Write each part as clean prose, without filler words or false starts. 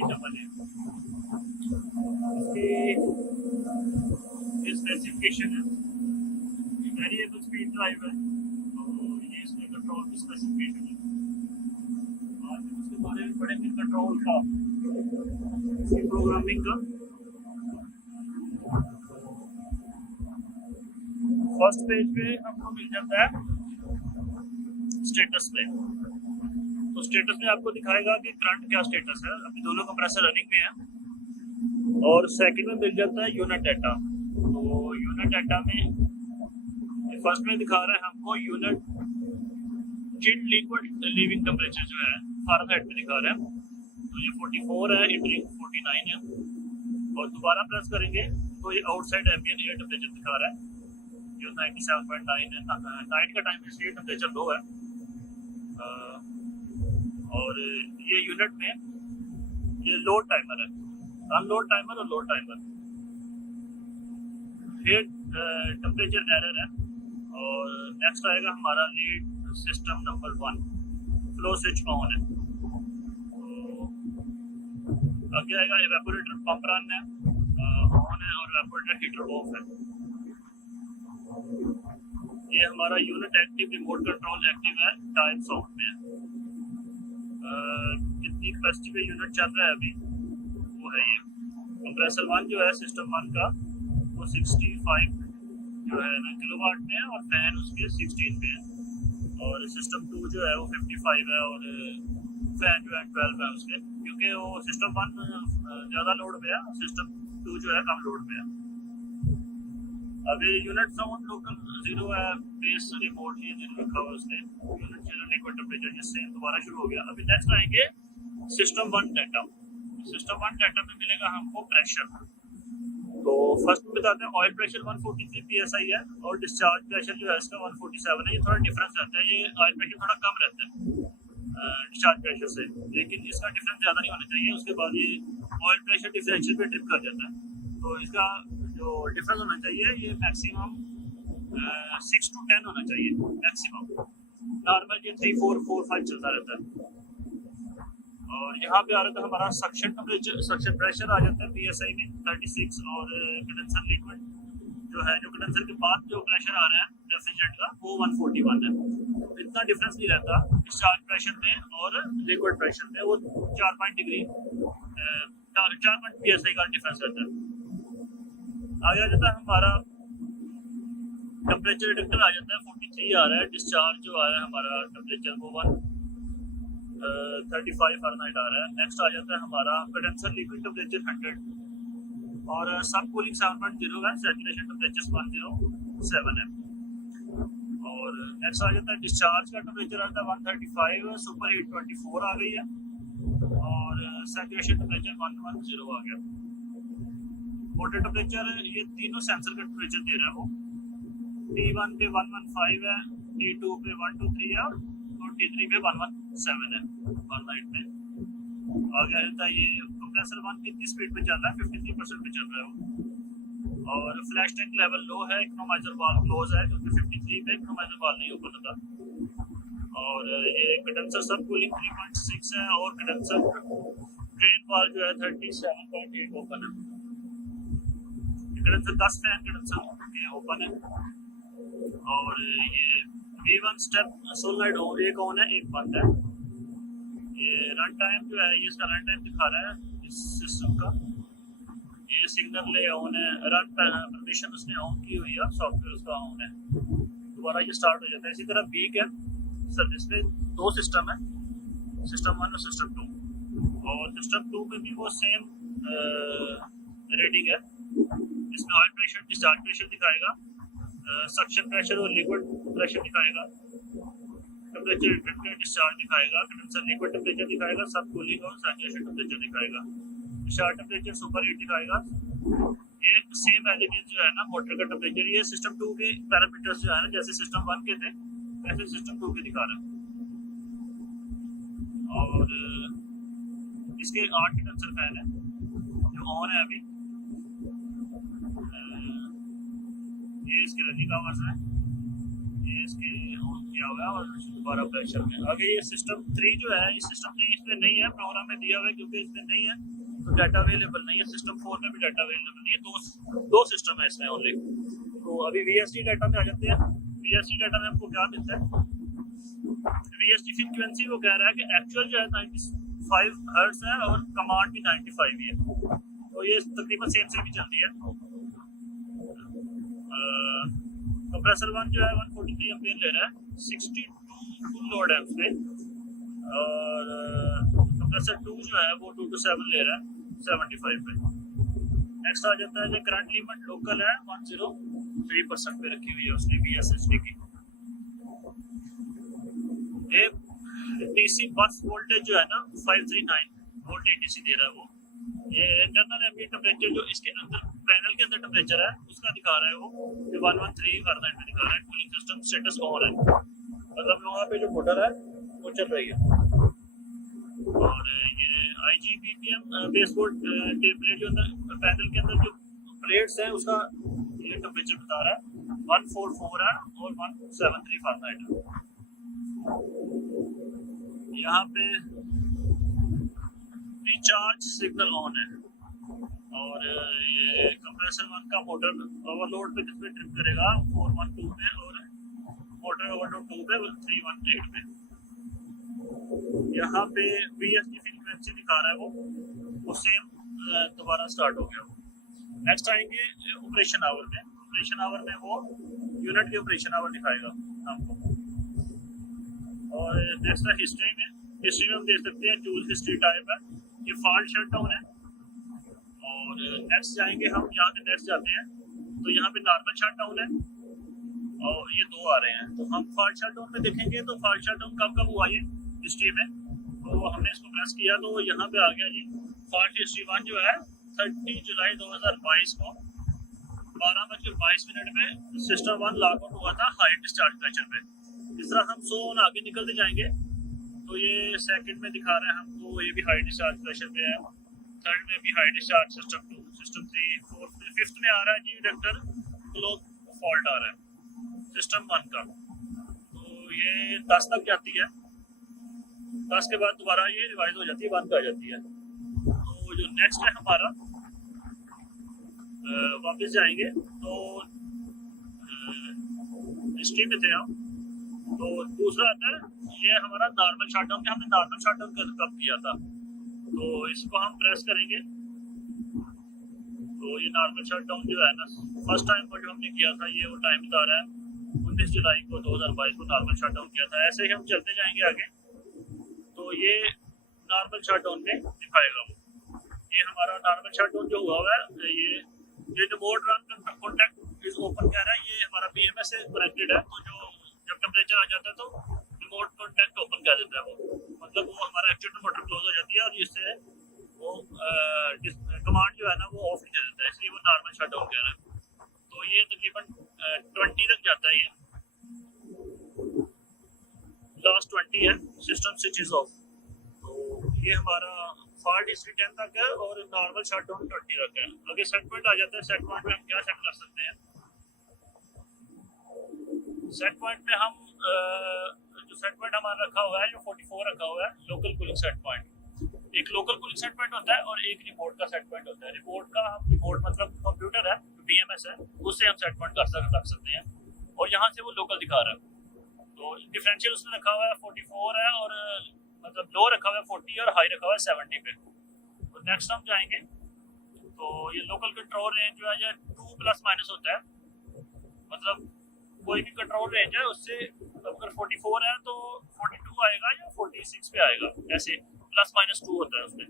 AA ये specification है, variable speed drive है, तो ये इसमें कंट्रोल की स्पेसिफिकेशन है। आज हम उसके बारे में पढ़ेंगे, कंट्रोल का, इसकी प्रोग्रामिंग का। फर्स्ट पेज पे आपको मिल जाता है स्टेटस पे, तो स्टेटस में आपको दिखाएगा कि करंट क्या स्टेटस है, अभी दोनों कंप्रेसर रनिंग में है। और सेकंड में मिल जाता है यूनिट डाटा, तो यूनिट डाटा में फर्स्ट में दिखा रहा है हमको unit chilled liquid leaving temperature जो है फ़ारेनहाइट में दिखा रहा है, तो ये 44 है, इंटरिंग 49 है। और दोबारा प्रेस करेंगे तो ये आउटसाइड एम्बिएंट एयर टेम्परेचर दिखा रहा है, जो 97.9 है। नाइट का टाइम इसलिए टेम्परेचर लो है। और ये यूनिट में ये लोड टाइमर है, अनलोड टाइमर और लोड टाइमर। फिर टेम्परेचर एरर है। और नेक्स्ट आएगा हमारा lead system number 1, flow switch on है। तो आगे आएगा इवेपोरेटर पंप रन है, ऑन है, और इवेपोरेटर हीटर ऑफ है। ये हमारा unit active, remote control active है, टाइम साउंड में है। कितनी कैपेसिटी पे यूनिट चल रहा है अभी वो है ये। कंप्रेसर 1 जो है सिस्टम 1 का वो 65 जो है ना किलोवाट में है, और फैन उसके 16 पे है। और सिस्टम 2 जो है वो 55 है, और फैन जो है 12 है उसके, क्योंकि वो सिस्टम 1 ज़्यादा लोड पे है, सिस्टम 2 जो है कम लोड पे है। अभी यूनिट साउंड लोकल 0 है, बेस रिमोट ये 0 लिखा हुआ उसने, यूनिट 0 लिक्विड टेम्परेचर, जिससे दोबारा शुरू हो गया। अभी नेक्स्ट आएंगे सिस्टम 1 डाटा। सिस्टम 1 डाटा में मिलेगा हमको प्रेशर। तो फर्स्ट में बताते हैं ऑयल प्रेशर 143 psi है, और डिस्चार्ज प्रेशर जो है इसका 147 है। ये थोड़ा डिफरेंस रहता है, ये ऑयल प्रेशर थोड़ा कम रहता है डिस्चार्ज प्रेशर से, लेकिन इसका डिफरेंस ज़्यादा नहीं होना चाहिए। उसके बाद ये ऑयल प्रेशर डिफरेंशियल पे ट्रिप कर जाता है, तो इसका जो डिफरेंस होना चाहिए ये मैक्सिमम 6 to 10 होना चाहिए मैक्सिमम। नॉर्मल ये 3, 4, 4, 5 चलता रहता है। और यहाँ पे आ रहा था हमारा सक्शन टेम्परेचर, सक्शन प्रेशर आ जाता है psi में 36, और कंडेंसर लिक्विड जो है, जो कंडेंसर के बाद जो प्रेशर आ रहा है रेफ्रिजरेंट का वो 141 है। इतना डिफरेंस नहीं रहता डिस्चार्ज प्रेशर में और लिक्विड प्रेशर में, वो 4 डिग्री 4 psi का डिफरेंस रहता है। आगे आ जाता है हमारा टेम्परेचर डिटेक्टर आ जाता है, 43 आ रहा है। डिस्चार्ज जो आ रहा है हमारा टेम्परेचर वो 135 फ़ारेनहाइट आ रहा है। नेक्स्ट आ जाता है हमारा कंडेंसर लिक्विड टेम्परेचर 100, और सब कूलिंग 7.0 है, सैचुरेशन टेम्परेचर 107 है। और नेक्स्ट आ जाता है डिस्चार्ज का टेम्परेचर आता है 135, सुपर हीट 24 आ गई है, और सैचुरेशन टेम्परेचर 110 आ गया। वाटर टेम्परेचर ये तीनों सेंसर का टेम्परेचर दे रहा है वो। T1 पे 115 है, T2 पे 123 है, और T3 पे 117 है फ़ारेनहाइट में। आगे आ जाता है ये कंप्रेसर 1 कितनी स्पीड पे चल रहा है, 53% पे चल रहा है वो। और फ्लैश टैंक लेवल लो है, इकोनोमाइजर वाल्व क्लोज है, क्योंकि 53 पे इकोनोमाइजर वाल्व नहीं ओपन होता। और ये कंडेंसर सब कूलिंग 3.6 है, और कंडेंसर ड्रेन वाल्व जो है 37.8 ओपन है। कंडेंसर 10 फैन कंडेंसर ओपन है। और ये V1 स्टेप सोलनॉइड एक ऑन है, एक बंद है। ये रन टाइम जो है, ये इसका रन टाइम दिखा रहा है इस सिस्टम का। ये सिग्नल ले ऑन है, रन परमिशन उसने ऑन की हुई है, सॉफ्टवेयर उसका ऑन है, दोबारा ये स्टार्ट हो जाता है। इसी तरह वीक है सर्विस में 2 सिस्टम है, सिस्टम 1 और सिस्टम 2, और सिस्टम 2 में भी वो सेम रेटिंग है। इसमें ऑयल प्रेशर, डिस्चार्ज प्रेशर दिखाएगा, सक्शन प्रेशर और लिक्विड प्रेशर दिखाएगा, टेम्परेचर डिटेक्टर डिस्चार्ज दिखाएगा, कंडेंसर लिक्विड टेम्परेचर दिखाएगा, सब कूलिंग और सैचुरेशन टेम्परेचर दिखाएगा, डिस्चार्ज टेम्परेचर सुपर हीट दिखाएगा। ये सेम एज इट इज जो है ना मोटर का टेम्परेचर, ये सिस्टम 2 के पैरामीटर्स जो है ना, जैसे सिस्टम 1 के थे वैसे सिस्टम 2 के दिखा रहा है। और इसके 8 कंडेंसर फैन है जो ऑन है अभी। ये इसके रनिंग आवर्स है, ये इसके ऑन किया हुआ है और दोबारा प्रेशर में आगे। ये सिस्टम 3 जो है, ये सिस्टम 3 इसमें नहीं है, प्रोग्राम में दिया हुआ है क्योंकि इसमें नहीं है तो डाटा अवेलेबल नहीं है। सिस्टम 4 में भी डाटा अवेलेबल नहीं है, दो सिस्टम है इसमें ओनली। तो अभी VSD डाटा में आ जाते हैं। VSD डाटा में हमको क्या मिलता है? VSD फ्रीक्वेंसी वो कह रहा है कि एक्चुअल जो है 95 हर्ट्ज है और कमांड भी 95 ही है, तो ये तकरीबन सेम से भी चलती है। कंप्रेसर 1 जो है 143 एम्पीयर ले रहा है, 62 फुल लोड है उसमें, और कंप्रेसर 2 जो है वो 227 ले रहा है 75 पे। नेक्स्ट आ जाता है जो करंट लिमिट लोकल है 103% पे रखी हुई है उसने VSSD की। DC बस वोल्टेज जो है ना 539 वोल्ट ADC दे रहा है वो। ये इंटरनल एम्बिएंट टेम्परेचर जो इसके अंदर पैनल के अंदर टेम्परेचर है उसका दिखा रहा है वो 113 फारेनहाइट में दिखा रहा है। कूलिंग सिस्टम स्टेटस ऑन है, मतलब वहाँ पे जो मोटर है वो चल रही है। और ये IGBPM बेसबोर्ड टेम्परेचर जो अंदर पैनल के अंदर जो प्लेट्स है उसका ये टेम्परेचर बता रहा है 144 है और 173 फारेनहाइट है। यहाँ पे रिचार्ज सिग्नल ऑन है और ये कंप्रेसर 1 का मोटर ओवरलोड पे किस पे ट्रिप करेगा 412 पे और मोटर ओवरलोड 2 पे 318 पे। यहाँ पे VSD फ्रीक्वेंसी दिखा रहा है वो सेम दोबारा स्टार्ट हो गया। नेक्स्ट आएंगे ऑपरेशन आवर में। ऑपरेशन आवर में वो यूनिट के ऑपरेशन आवर दिखाएगा हमको। और नेक्स्ट है हिस्ट्री में। हिस्ट्री में हम देख सकते हैं जूल हिस्ट्री टाइप है, ये फॉल्ट शटडाउन है। और नेक्स्ट जाएंगे हम, यहाँ से नेक्स्ट जाते हैं तो यहाँ पे नॉर्मल शटडाउन है और ये दो आ रहे हैं। तो हम फॉल्ट शटडाउन में देखेंगे तो फॉल्ट शटडाउन कब कब हुआ ये हिस्ट्री में, तो हमने इसको प्रेस किया तो यहाँ पे आ गया जी। फॉल्ट हिस्ट्री 1 जो है 30 जुलाई 2022 को 12:22 में सिस्टम 1 लॉग आउट हुआ था हाई डिस्चार्ज प्रेशर पे। इस तरह हम 100 आगे निकलते जाएंगे तो ये सेकंड में दिखा रहा है हमको, ये भी हाई डिस्चार्ज प्रेशर पे है। थर्ड में भी high discharge, system 2, system 3, fourth में, फिफ्थ में आ रहा है जी रिडक्टर क्लोज फॉल्ट आ रहा है सिस्टम 1 का। तो ये 10 तक जाती है, 10 के बाद दोबारा ये रिवाइज हो जाती है, 1 पे आ जाती है। तो जो नेक्स्ट है हमारा वापस जाएंगे तो हिस्ट्री में थे हम। तो दूसरा आता है ये हमारा नॉर्मल शटडाउन। हमने नॉर्मल शटडाउन कब किया था, तो इसको हम प्रेस करेंगे तो ये नॉर्मल शटडाउन जो है ना फर्स्ट टाइम को जो हमने किया था ये वो टाइम बता रहा है 19 जुलाई को 2022 को नॉर्मल शटडाउन किया था। ऐसे ही हम चलते जाएंगे आगे तो ये नॉर्मल शटडाउन में दिखाएगा वो। ये हमारा नॉर्मल शटडाउन जो हुआ है, ये remote run contact is open कह रहा है, ये हमारा BMS से कनेक्टेड है। तो जो जब टेम्परेचर आ जाता है तो रिमोट कॉन्टैक्ट ओपन कर देता है वो, मतलब वो हमारा एक्चुएटर मोटर क्लोज हो जाती है और इससे वो कमांड जो है ना वो ऑफ नहीं कर देता है, इसलिए वो नॉर्मल शटडाउन कह रहा है। तो ये तकरीबन 20 तक जाता है, ये लास्ट 20 है सिस्टम स्विचेस ऑफ। तो ये हमारा फॉल्ट हिस्ट्री 10 तक है और नॉर्मल शटडाउन 20 तक है। आगे सेट पॉइंट आ जाता है। सेट पॉइंट में हम क्या सेट कर सकते हैं? सेट पॉइंट में हम जो सेट पॉइंट हमारा रखा हुआ है जो 44 रखा हुआ है लोकल कूलिंग सेट पॉइंट। एक लोकल कूलिंग सेट पॉइंट होता है और एक रिमोट का सेट पॉइंट होता है। रिमोट मतलब कंप्यूटर है, BMS है, उससे हम सेट पॉइंट कर सकते हैं और यहाँ से वो लोकल दिखा रहा है। तो डिफरेंशियल उसने रखा हुआ है 44 है और मतलब लो रखा हुआ है 40 और हाई रखा हुआ है 70 पे। तो नेक्स्ट हम जाएंगे तो ये लोकल कंट्रोल रेंज जो है ये 2± होता है, मतलब कोई भी कंट्रोल रेंज है उससे अगर 44 है तो 42 आएगा या 46 पे आएगा, ऐसे ±2 होता है उसमें।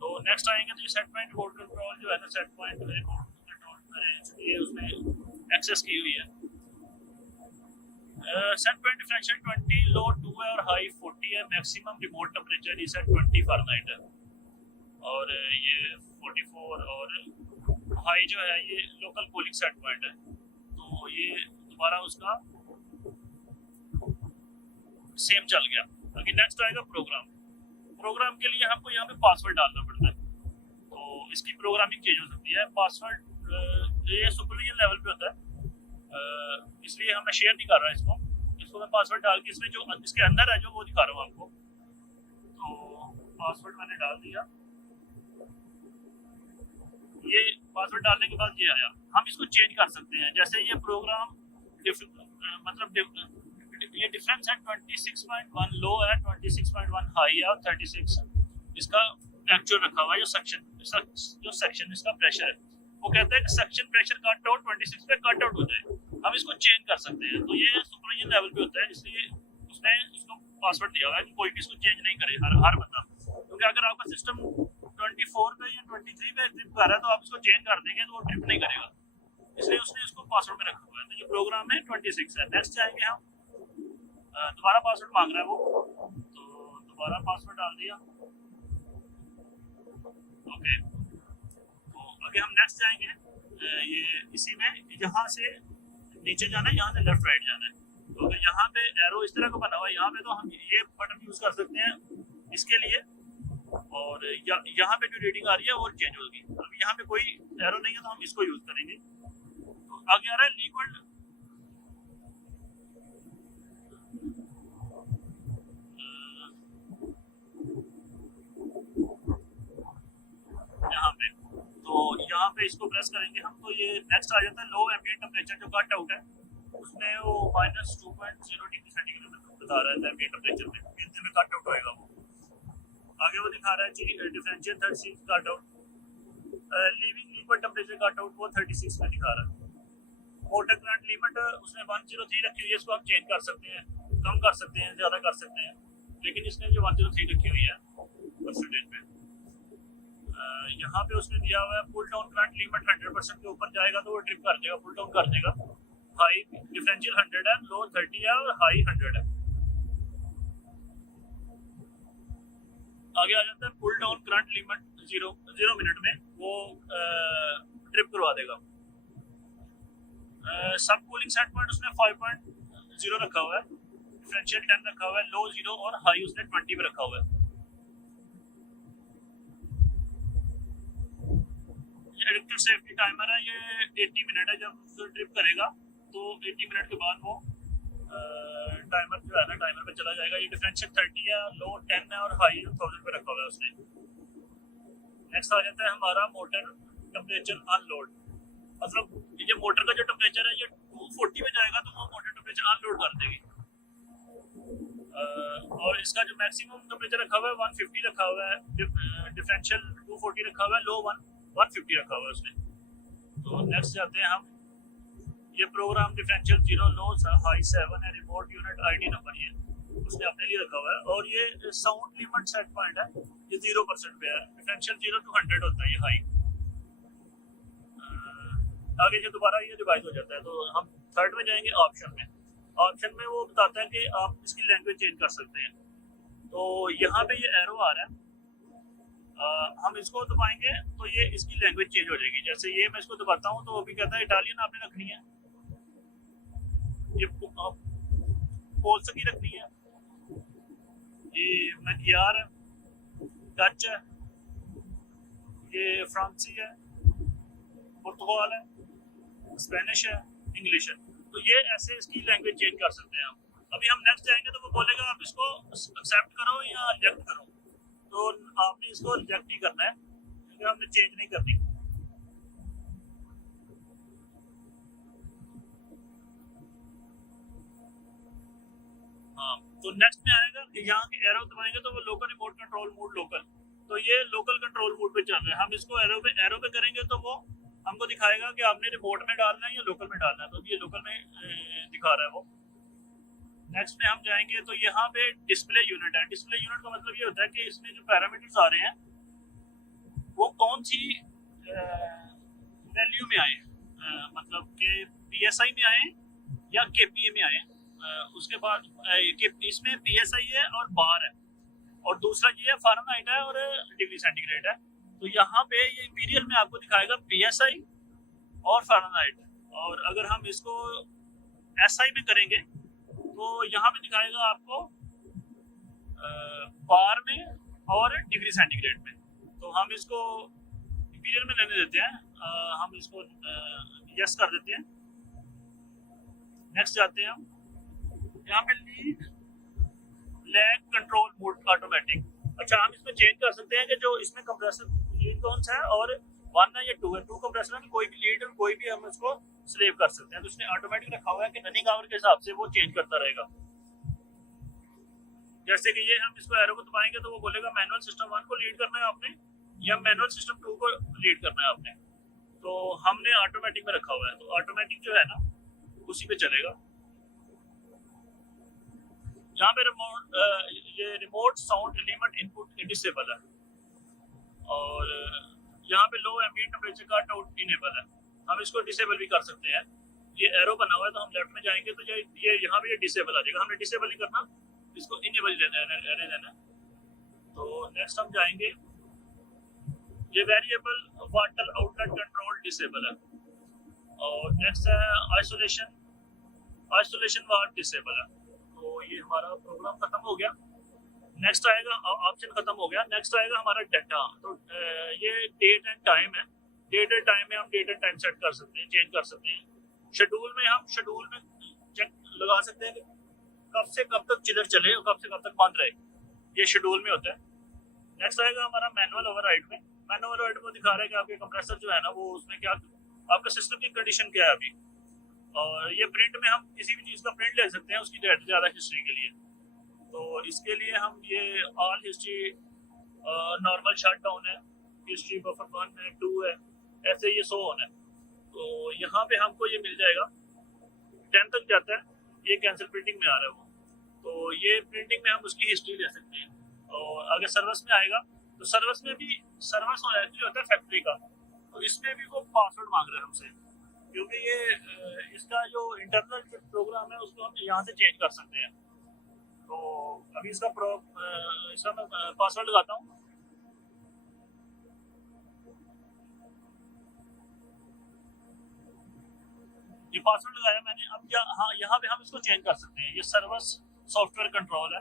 तो नेक्स्ट आएंगे तो ये सेट पॉइंट रिमोट कंट्रोल जो है ना, set point remote control range ये उसमें एक्सेस की हुई है। सेट पॉइंट डिफरेंशियल 20, लो 2 है और हाई 40 है। मैक्सिमम रिमोट टेम्परेचर ये 20 फारेनहाइट है और ये 44 और हाई जो है ये लोकल कूलिंग सेट पॉइंट है। तो ये दोबारा उसका सेम चल गया। अभी नेक्स्ट आएगा प्रोग्राम। प्रोग्राम के लिए हमको यहाँ पे पासवर्ड डालना पड़ता है, तो इसकी प्रोग्रामिंग चेंज हो सकती है। पासवर्ड ये सुपरविजन लेवल पे होता है, इसलिए हम मैं शेयर नहीं कर रहा इसको। इसको मैं पासवर्ड डाल के इसमें जो इसके अंदर है जो वो दिखा रहा हूँ आपको। तो पासवर्ड मैंने डाल दिया, ये पासवर्ड डालने के बाद ये आया। हम इसको चेंज कर सकते हैं, जैसे ये प्रोग्राम मतलब ये डिफरेंस है 26.1 लो है, 26.1 हाई है और 36 इसका एक्चुअल रखा हुआ है जो सेक्शन इसका प्रेशर है। वो कहता है कि सेक्शन प्रेशर कट आउट 26 पे कट आउट हो जाए, हम इसको चेंज कर सकते हैं। तो ये सुपरवाइजर लेवल पे होता है, इसलिए उसने इसको पासवर्ड दिया हुआ है कि कोई भी इसको चेंज नहीं करे हर बंदा, क्योंकि अगर आपका सिस्टम 24 पे या 23 पे ट्रिप कर रहा है तो आप इसको चेंज कर देंगे तो वो ट्रिप नहीं करेगा, इसलिए उसने इसको पासवर्ड में रखा हुआ है। तो ये प्रोग्राम है 26 है। नेक्स्ट जाएंगे हम, दोबारा पासवर्ड मांग रहा है वो, तो दोबारा पासवर्ड डाल दिया। ओके, तो आगे हम नेक्स्ट जाएंगे। ये इसी में यहाँ से नीचे जाना है, यहाँ से लेफ्ट राइट जाना है। तो अगर यहाँ पे एरो इस तरह का बना हुआ है यहाँ पे, तो हम ये बटन यूज कर सकते हैं इसके लिए, और यहाँ पे जो रीडिंग आ रही है वो चेंज होगी। अभी यहाँ पे कोई एरो नहीं है तो हम इसको यूज करेंगे। तो आगे आ रहा है लिक्विड, यहाँ पे, तो यहाँ पे इसको प्रेस करेंगे हम, तो ये नेक्स्ट आ जाता है लो एम्बिएंट टेम्परेचर जो कट आउट है, उसमें वो -2.0 डिग्री सेंटीग्रेड बता रहा है एम्बिएंट टेम्परेचर में, इतने में कट आउट होएगा वो। आगे वो दिखा रहा है जी differential 36 cut out, leaving liquid temperature cut out वो 36 में दिखा रहा है। मोटर करंट लिमिट उसने 103 रखी हुई है, इसको हम चेंज कर सकते हैं, कम कर सकते हैं, ज़्यादा कर सकते हैं, लेकिन इसने जो 103 रखी हुई है परसेंटेज पे। यहाँ पे उसने दिया हुआ है पुल डाउन करंट लिमिट 100% के ऊपर जाएगा तो वो ट्रिप कर देगा, पुल डाउन कर देगा। हाई डिफरेंशियल 100 है, लो 30 है और हाई 100 है। आगे आ जाता है pull down current limit 0 minute में, वो ट्रिप करवा देगा। सब कूलिंग सेट पॉइंट उसने 5.0 रखा हुआ है, डिफरेंशियल 10 रखा हुआ है, लो 0 और हाई उसने 20 में रखा हुआ है। इलेक्ट्रिक सेफ्टी टाइमर है, ये 80 मिनट है। जब ट्रिप करेगा तो 80 मिनट के बाद वो टाइमर जो है ना टाइमर पे चला जाएगा। ये डिफरेंशियल 30 है, लो 10 है और हाई 1000 पे रखा हुआ है उसने। नेक्स्ट आ जाता है हमारा मोटर टेम्परेचर अनलोड, मतलब ये मोटर का जो टेम्परेचर है ये 240 में जाएगा तो वो मोटर टेम्परेचर अनलोड कर देगी। और इसका जो मैक्सिमम टेम्परेचर रखा हुआ है 150 रखा हुआ है, डिफरेंशियल 240 रखा हुआ है, लो 150 रखा हुआ है उसने। तो नेक्स्ट जाते हैं हम, ये प्रोग्राम डिफरेंशियल 0 लो हाई 7 है, रिमोट यूनिट आईडी नंबर ये उसने अपने लिए रखा हुआ है। और ये साउंड लिमिट सेट पॉइंट है, ये 0% पे है, डिफरेंशियल 0 to 100 होता है ये हाई। आगे जो दोबारा ये डिवाइड हो जाता है, तो हम थर्ड में जाएंगे ऑप्शन में। ऑप्शन में वो बताता है कि आप इसकी लैंग्वेज चेंज कर सकते हैं। तो यहाँ पे ये एरो आ रहा है, हम इसको दबाएंगे तो ये इसकी लैंग्वेज चेंज हो जाएगी। जैसे ये मैं इसको दबाता हूँ तो वो भी कहता है इटालियन आपने रखनी है, ये पोल्सकी रखनी है, ये मैकियार है, डच है, ये फ्रांसी है, पुर्तगाल है, स्पेनिश है, इंग्लिश है। तो ये ऐसे इसकी लैंग्वेज चेंज कर सकते हैं हम। अभी हम नेक्स्ट जाएंगे तो वो बोलेगा आप इसको एक्सेप्ट करो या रिजेक्ट करो, तो आपने इसको रिजेक्ट ही करना है क्योंकि हमने चेंज नहीं करनी। हाँ, तो नेक्स्ट में आएगा यहाँ के एरो दबाएंगे तो वो local remote control mode local, तो ये लोकल कंट्रोल मोड पे चल रहा है। हम इसको एरो पे करेंगे तो वो हमको दिखाएगा कि आपने रिमोट में डालना है या लोकल में डालना है, तो ये लोकल में दिखा रहा है वो। नेक्स्ट में हम जाएंगे तो यहाँ पे डिस्प्ले यूनिट है। डिस्प्ले यूनिट का मतलब ये होता है कि इसमें जो पैरामीटर्स आ रहे हैं वो कौन सी वैल्यू में आए, मतलब कि PSI में आए या KPA में आए। उसके बाद इसमें PSI है और बार है, और दूसरा ये है फ़ारेनहाइट है और डिग्री सेंटीग्रेड है। तो यहाँ पे ये इंपीरियल में आपको दिखाएगा PSI और फ़ारेनहाइट, और अगर हम इसको SI में करेंगे तो यहाँ पे दिखाएगा आपको बार में और डिग्री सेंटीग्रेड में। तो हम इसको इंपीरियल में लेने देते हैं, हम इसको यस कर देते हैं। नेक्स्ट जाते हैं हम यहाँ पे lead lag control mode automatic. अच्छा, हम इसमें चेंज कर सकते हैं कि जो इसमें कंप्रेसर लीड कौन सा है और 1 है या 2 है। 2 कंप्रेसर है, कोई भी लीड और कोई भी हम इसको स्लेव कर सकते हैं। तो उसने ऑटोमेटिक रखा हुआ है कि रनिंग आवर के हिसाब से वो चेंज करता रहेगा। जैसे कि ये हम इसको एरो को दबाएंगे तो वो बोलेगा मैनुअल सिस्टम 1 को लीड करना है आपने या मैनुअल सिस्टम 2 को लीड करना है आपने। तो हमने ऑटोमेटिक में रखा हुआ है, तो ऑटोमेटिक जो है ना उसी पे चलेगा। यहाँ पे ये remote sound limit input disable है और यहाँ पे low ambient temperature cut out enable है। हम इसको डिसेबल भी कर सकते हैं। ये एरो बना हुआ है तो हम लेफ्ट में जाएंगे तो ये यहाँ पे ये डिसेबल आ जाएगा। हमने डिसेबल नहीं करना, इसको इनेबल रहने देना। तो नेक्स्ट हम जाएंगे, ये variable water outlet control disable है और नेक्स्ट है आइसोलेशन वाट डिसेबल है। तो ये हमारा प्रोग्राम खत्म हो गया। नेक्स्ट आएगा ऑप्शन खत्म हो गया। नेक्स्ट आएगा हमारा डाटा। तो ये डेट एंड टाइम है। डेट एंड टाइम में हम डेट एंड टाइम सेट कर सकते हैं, चेंज कर सकते हैं। शेड्यूल में हम शेड्यूल में चेक लगा सकते हैं कि कब से कब तक चिदर चले और कब से कब तक बंद रहे, ये शेड्यूल में होता है। नेक्स्ट आएगा हमारा मैनुअल ओवरराइड में। मैनुअल ओवरराइड में दिखा रहा है कि आपके कंप्रेसर जो है ना वो उसमें क्या आपका सिस्टम की कंडीशन क्या है अभी। और ये प्रिंट में हम किसी भी चीज़ का प्रिंट ले सकते हैं उसकी ज़्यादा हिस्ट्री के लिए। तो इसके लिए हम ये all history normal shut down है, हिस्ट्री बफर 1 है, 2 है, ऐसे ये 100 है। तो यहाँ पे हमको ये मिल जाएगा 10 तक जाता है, ये कैंसिल प्रिंटिंग में आ रहा है वो। तो ये प्रिंटिंग में हम उसकी हिस्ट्री ले सकते हैं। और अगर सर्विस में आएगा तो सर्विस में भी सर्विस एक्चुअली होता है फैक्ट्री का, तो इसमें भी वो पासवर्ड मांग रहे हैं हमसे, क्योंकि ये इसका जो इंटरनल प्रोग्राम है उसको हम यहाँ से चेंज कर सकते हैं। तो अभी इसका मैं पासवर्ड लगाता हूँ। ये पासवर्ड लगाया मैंने। अब यहाँ पे हम इसको चेंज कर सकते हैं। ये सर्विस सॉफ्टवेयर कंट्रोल है,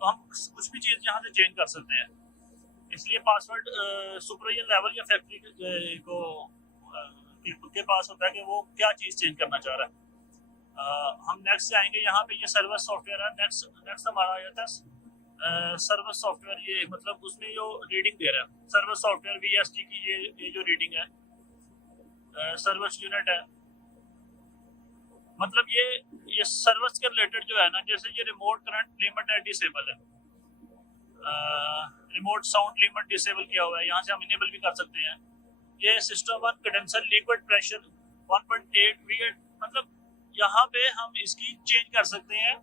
तो हम कुछ भी चीज़ यहाँ से चेंज कर सकते हैं। इसलिए पासवर्ड सुपरियर लेवल या फैक्ट्री के पास होता है कि वो क्या चीज़ चेंज करना चाह रहा है। हम नेक्स्ट जाएंगे। यहाँ पे ये सर्विस सॉफ्टवेयर है। नेक्स्ट हमारा आ जाता है सर्विस सॉफ्टवेयर। ये मतलब उसमें जो रीडिंग दे रहा है सर्विस सॉफ्टवेयर VST की ये जो रीडिंग है सर्विस यूनिट है। मतलब ये सर्विस के रिलेटेड जो है ना, जैसे ये रिमोट करंट लिमिट है डिसेबल है, रिमोट साउंड लिमिट डिसेबल किया हुआ है, यहाँ से हम इनेबल भी कर सकते हैं। ये system 1 condenser liquid pressure 1.8 VAT, मतलब यहाँ पे हम इसकी चेंज कर सकते हैं,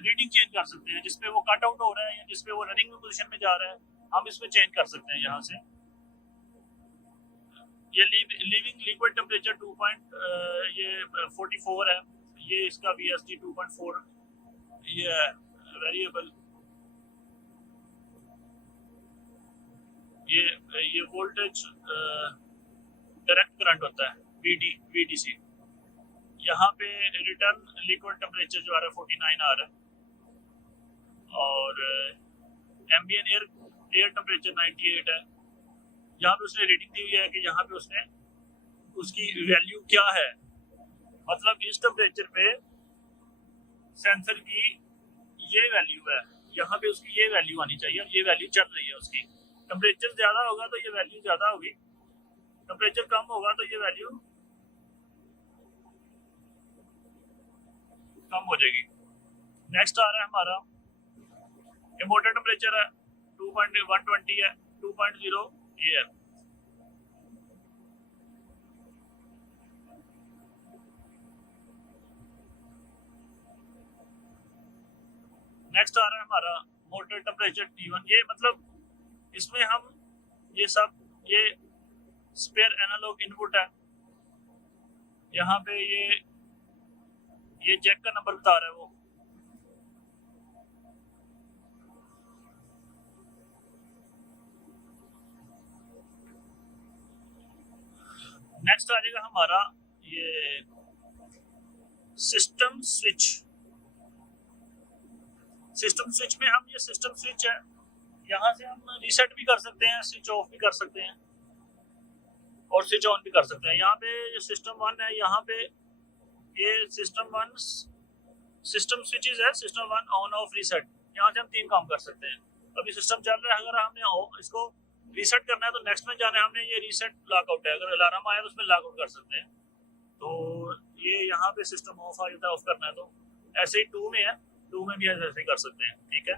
रीडिंग चेंज कर सकते हैं। जिसपे वो कट आउट हो रहा है या जिसपे वो रनिंग में पोजीशन में जा रहा है हम इसमें चेंज कर सकते हैं यहाँ से। ये लिविंग लिक्विड टेम्परेचर 2.44 है। ये इसका VST 2.4 ये वेरिएबल। ये वोल्टेज डायरेक्ट करंट होता है VDC। यहाँ पे रिटर्न लिक्विड टेम्परेचर जो आ रहा है 49 आ रहा है और एम्बिएंट एयर टेम्परेचर 98 है। यहाँ पे उसने रीडिंग दी हुई है कि यहाँ पे उसने उसकी वैल्यू क्या है, मतलब इस टेम्परेचर पे सेंसर की ये वैल्यू है, यहाँ पे उसकी ये वैल्यू आनी चाहिए और ये वैल्यू चल रही है उसकी। टेम्परेचर ज़्यादा होगा तो ये वैल्यू ज़्यादा होगी, टेम्परेचर कम होगा तो ये वैल्यू कम हो जाएगी। नेक्स्ट आ रहा है हमारा इम्पोर्टेड टेम्परेचर है 2.120 है, 2.0 ये है। नेक्स्ट आ रहा है हमारा मोटर टेम्परेचर T1। ये मतलब इसमें हम ये स्पेयर एनालॉग इनपुट है। यहाँ पे ये जैक का नंबर बता रहा है वो। नेक्स्ट आ जाएगा हमारा ये सिस्टम स्विच। सिस्टम स्विच में हम ये सिस्टम स्विच है, यहाँ से हम रीसेट भी कर सकते हैं, स्विच ऑफ भी कर सकते हैं और स्विच ऑन भी कर सकते हैं। यहाँ पे जो सिस्टम 1 है यहाँ पे ये सिस्टम स्विचेस है, सिस्टम 1 ऑन ऑफ रीसेट, यहाँ से हम 3 काम कर सकते हैं। अभी सिस्टम चल रहा है, अगर हमने इसको रीसेट करना है तो नेक्स्ट में जाना है हमने, ये रीसेट लॉकआउट है, अगर अलार्म आया तो उसमें लॉकआउट कर सकते हैं। तो ये यहाँ पे सिस्टम ऑफ आ जाता है, ऑफ करना है तो ऐसे ही 2 में है, 2 में भी ऐसे ही कर सकते हैं, ठीक है।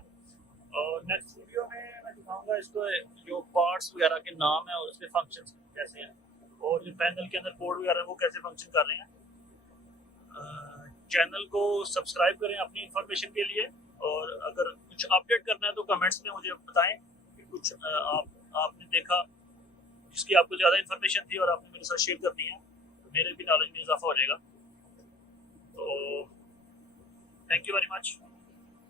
और नेक्स्ट वीडियो में मैं दिखाऊंगा इसको जो पार्ट्स वगैरह के नाम है और उसके फंक्शंस कैसे हैं, और जो पैनल के अंदर कोड वगैरह है वो कैसे फंक्शन कर रहे हैं। चैनल को सब्सक्राइब करें अपनी इंफॉर्मेशन के लिए, और अगर कुछ अपडेट करना है तो कमेंट्स में मुझे बताएं कि कुछ आपने देखा जिसकी आपको ज़्यादा इन्फॉर्मेशन थी और आपने मेरे साथ शेयर करनी है, तो मेरे भी नॉलेज में इजाफा हो जाएगा। तो थैंक यू वेरी मच।